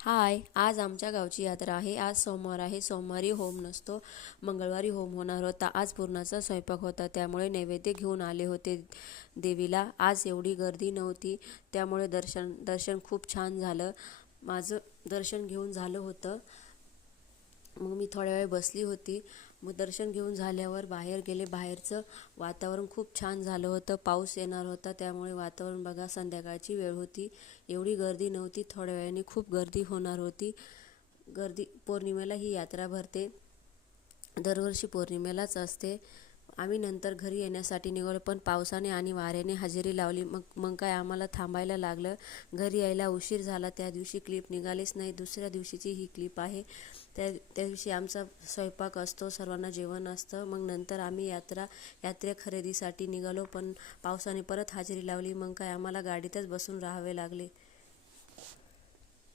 हाय, आज आमच्या गावची यात्रा आहे. आज सोमवार आहे. सोमवारी होम नसतो, मंगळवारी होम होणार होता. आज पुरणाचा स्वयंपाक होता, त्यामुळे नैवेद्य घेऊन आले होते देवीला. आज एवढी गर्दी नव्हती, त्यामुळे दर्शन खूप छान झालं. माझं दर्शन घेऊन झालं होतं. मग मी थोड्या वेळ बसली होती. मग दर्शन घेऊन झाल्यावर बाहेर गेले. बाहेरचं वातावरण खूप छान झालं होतं. पाऊस येणार होता, त्यामुळे वातावरण बघा, संध्याकाळची वेळ होती. एवढी गर्दी नव्हती. थोड्या वेळाने खूप गर्दी होणार होती. गर्दी पौर्णिमेला ही यात्रा भरते. दरवर्षी पौर्णिमेलाच असते. आम्ही नंतर घरी येण्यासाठी निघालो, पण पावसाने आणि वाऱ्याने हजेरी लावली. मग काय आम्हाला थांबायला लागलं. घरी यायला उशीर झाला. त्या दिवशी क्लिप निघालीच नाही. दुसऱ्या दिवशीची ही क्लिप आहे. त्या दिवशी आमचा स्वयंपाक असतो, सर्वांना जेवण असतं. मग नंतर आम्ही यात्रे खरेदीसाठी निघालो, पण पावसाने परत हजेरी लावली. मग काय आम्हाला गाडीतच बसून राहावे लागले.